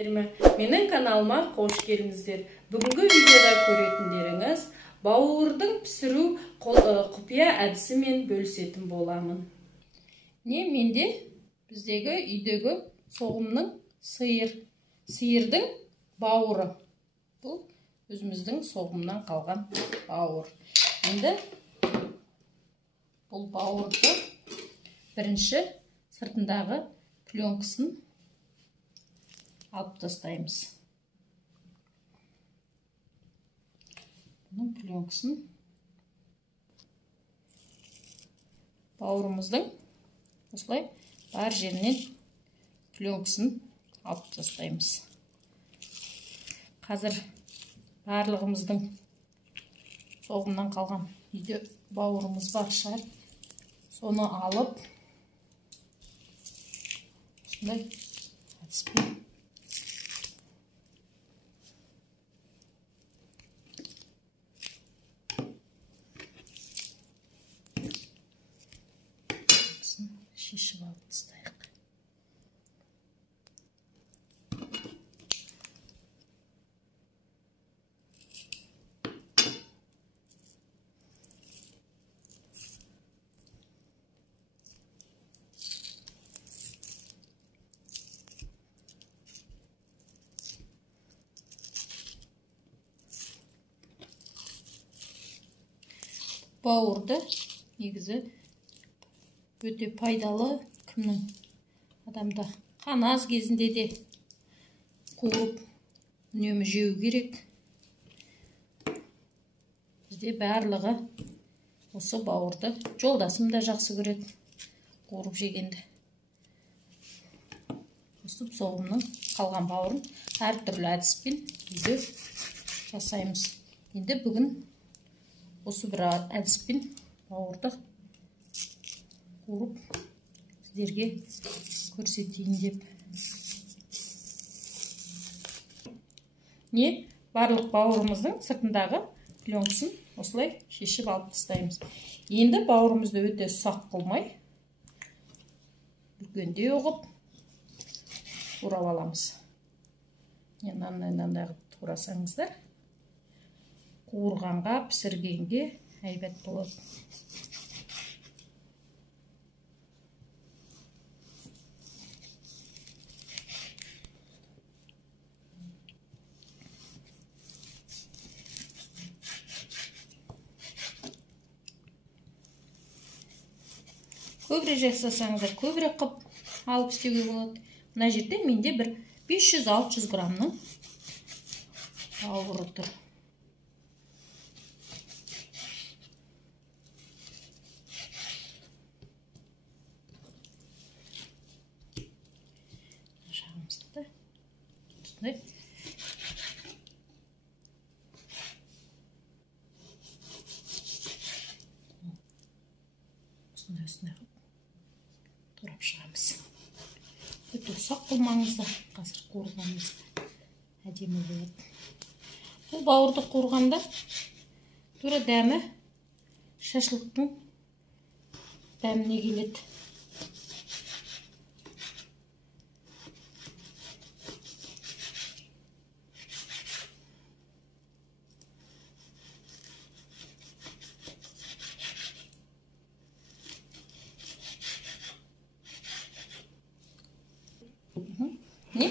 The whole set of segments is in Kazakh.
Менің каналыма қош келдіңіздер. Бүгінгі видеода көретіндеріңіз бауырдың пісіру құпия әдісімен бөлісетін боламын. Менде біздегі үйдегі соғымның сиырдың бауыры. Бұл өзіміздің соғымнан қалған бауыр. Енді бұл бауырды бірінші сыртындағы пленкасын алып тастаймыз. Бұның пленкасын бауырымыздың осылай бар жерінен пленкасын алып тастаймыз. Қазір барлығымыздың соғымнан қалған үйде бауырымыз бар шығар. Соны алып осындай әдіспен шешіп алып тастайық. Бауырды негізі өте пайдалы, кімнің адамда қан аз кезінде де қуырып үнемі жеу керек. Бізде барлығы осы бауырды, жолдасым да жақсы көреді қуырып жегенді. Осы соғымның қалған бауырын әртүрлі әдіспен үйде жасаймыз. Енді бүгін осы бір әдіспен бауырды қуырып сіздерге көрсетейін деп. Барлық бауырымыздың сыртындағы пленкасын осылай шешіп алып тастаймыз. Енді бауырымызды өте ұсақ қылмай, үлкендеу қылып турап аламыз. Мынандай турасаңыздар, қуырғанға, пісіргенге әйбат болады. Көбірек жасасаңыздар, көбірек қып алып істеуге болады. Мына жерде менде бір 500-600 грамның бауыры тұр. Жағымызды тұтынай. Осындай турап шығамыз. Өте ұсақ қылмаңыздар, қазір қуырғанымыз әдемі болады. Бұл бауырды қуырғанда тура дәмі шашлықтың дәміне келеді.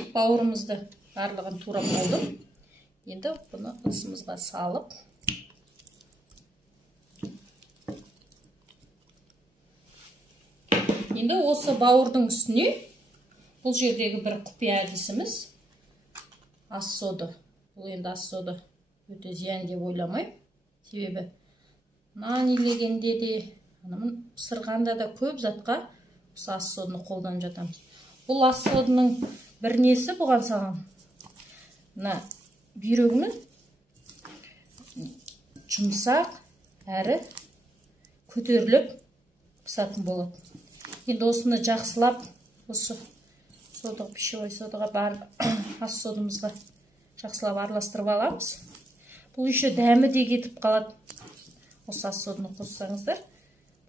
Бауырымызды барлығын турап алдым. Енді бұны ыдысымызға салып, енді осы бауырдың үстіне бұл жердегі бір құпия әдісіміз ас соды. Бұл енді ас соды өте зиян деп ойламаймын. Себебі нан илегенде де, пісірғанда да көп затқа осы ас содыны қолданып жатамыз. Бұл ас содының бір несі бұған саған? Бүйрегінің жұмсақ әрі көтеріліп пысатын болады. Енді осыны жақсылап, осы содыға, пищевой содыға бар ас содымызға жақсылап араластырып аламыз. Бұл еще дәмі де кетіп қалады. Осы ас содыны қоссаңыздар,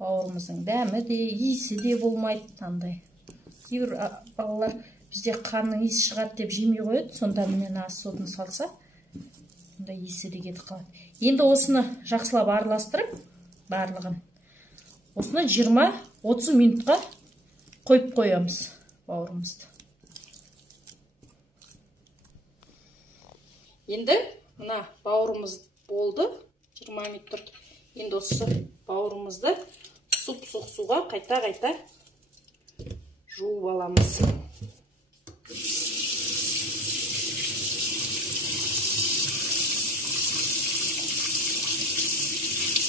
бауырымыздың дәмі де, иісі де болмайды. Кейбір балалар Бізде қанның иісі шығады деп жемей қояды. Сонда мен ас содын салса, онда иісі де кетіп қалады. Енді осыны жақсылап араластырып, барлығын. Осыны 20-30 минутқа қойып қоямыз бауырымызды. Енді мына бауырымыз болды. 20 минут тұрды. Енді осы бауырымызды сұп-сұқ суға қайта-қайта жуып аламыз.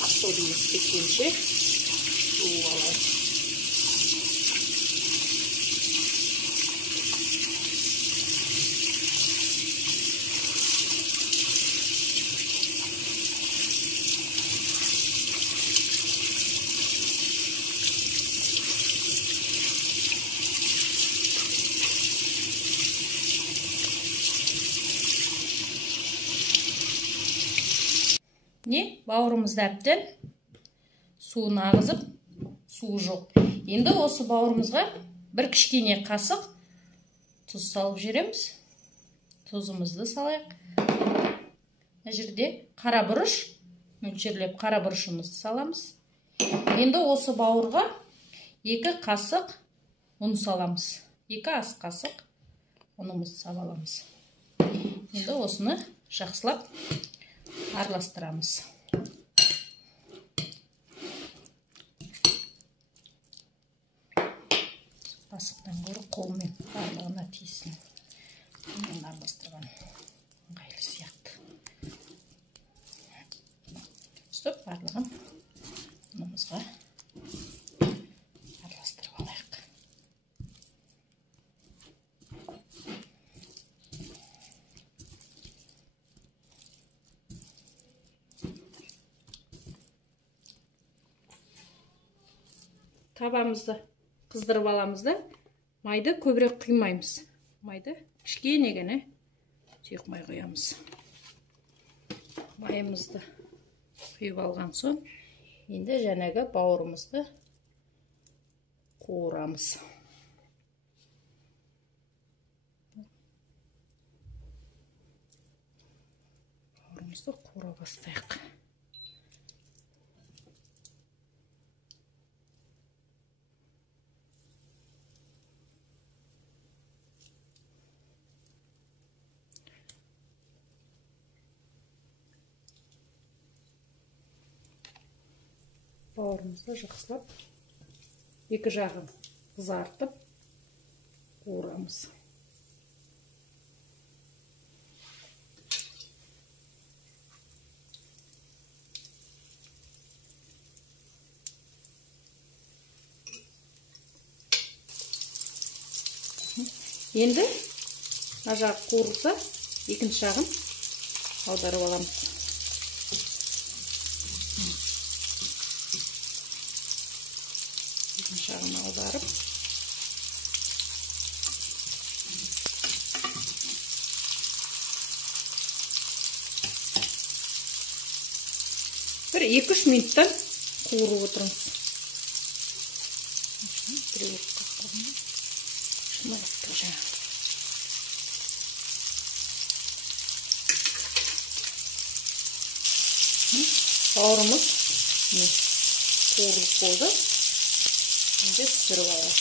Асылымыз кеткенше жуып аламыз. Бауырымызды әбден суын ағызып, суы жоқ. Енді осы бауырымызға бір кішкене қасық тұз салып жібереміз. Тұзымызды салайық. Мына жерде қара бұрыш, мөлшерлеп қара бұрышымызды саламыз. Енді осы бауырға 2 қасық ұн саламыз. 2 ас қасық ұнымызды салып аламыз. Енді осыны жақсылап араластырамыз. Қасықтан гөрі қолмен барлығына тиісін. Мен араластырған ыңғайлы сияқты. Стоп, барлығын ұнымызға араластырып алайық. Табамызды қыздырып аламыз да, майды көбірек құймаймыз. Майды кішкене ғана сұйық қоямыз. Майымызды құйып алған соң, енді жаңағы бауырымызды қуырамыз. Бауырымызды қуыра бастайық. Бауырымызды жақсылап, 2 жағын қызартып қуырамыз. Енді мына жағы қуырылса, екінші жағын аударып аламыз. Жағын аударып, бір 2-3 минуттан қуырып отырыңыз. Бауырымыз қуырылып болды. Şimdi pişirip alalım.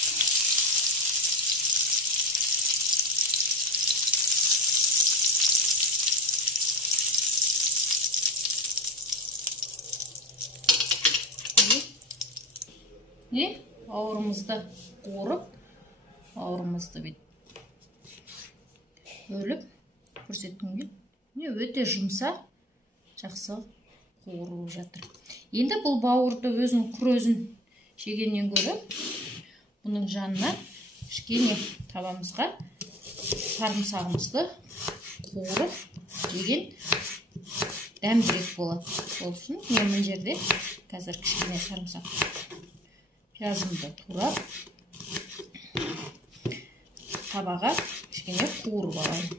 Бауырымызды қуырып, бауырымызды бөліп көрсеткім келді. Өте жұмсақ, жақсы қуырылып жатыр. Енді бұл бауырды өзінің күрөзін жегеннен гөрі бұның жанына кішкене табамызға сарымсағымызды қуырып жеген дәмдірек болады. Сол үшін мен мына жерде қазір кішкене сарымсақ пиязымды турап табаға кішкене қуырып аламын.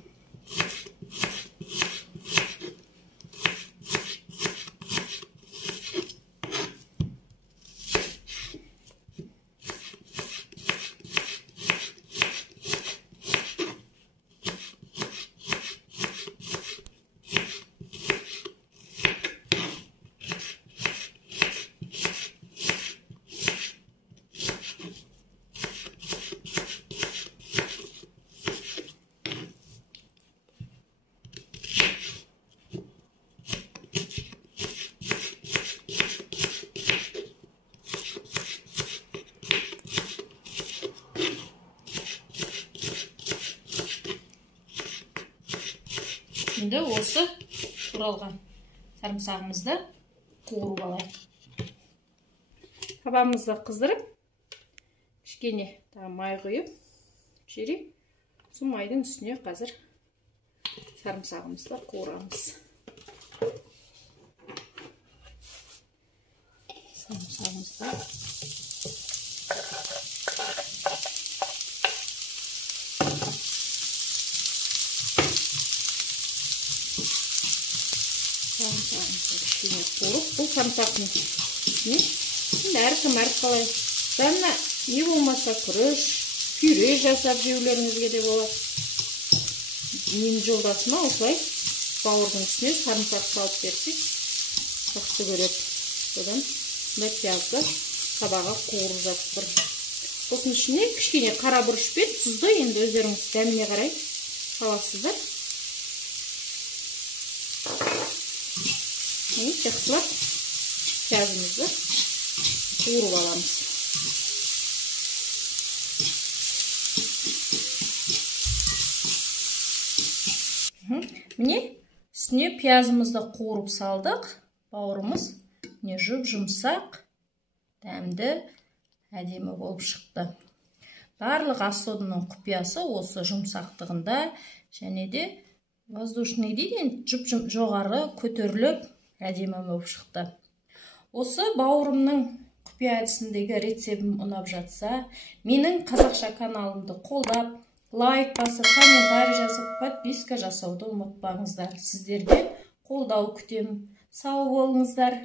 Şimdi осы туралған сарымсағымызды қуырып алайық. Табамызды қыздырып, кішкене май құйып жіберейік. Сол майдың үстіне қазір сарымсағымызды қуырамыз. Сарымсағымызды кішкене қуырып, бұл сарымсақтың үстіне әркім қалай жанына не болмаса күріш, пюре жасап жеулеріңізге де болады. Менің жолдасыма осылай бауырдың үстіне сарымсақ салып берсек жақсы көреді. Содан мына пиязды табаға қуырып жатыр. Осының ішіне кішкене қара бұрыш пен тұзды енді өздеріңіз дәміне қарай саласыздар. Жақсылап пиязымызды қуырып аламыз. Міне үстіне пиязымызды қуырып салдық. Бауырымыз не жұп-жұмсақ, дәмді, әдемі болып шықты. Барлық ас содының құпиясы осы жұмсақтығында, және де воздушный дейді, жоғары көтеріліп әдемі болып шықты. Осы бауырымның құпия әдісіндегі рецептім ұнап жатса, менің қазақша каналымды қолдап, лайк басып, комментарий жазып, подписка жасауды ұмытпаңыздар. Сіздерге қолдау күтемін. Сау болыңыздар.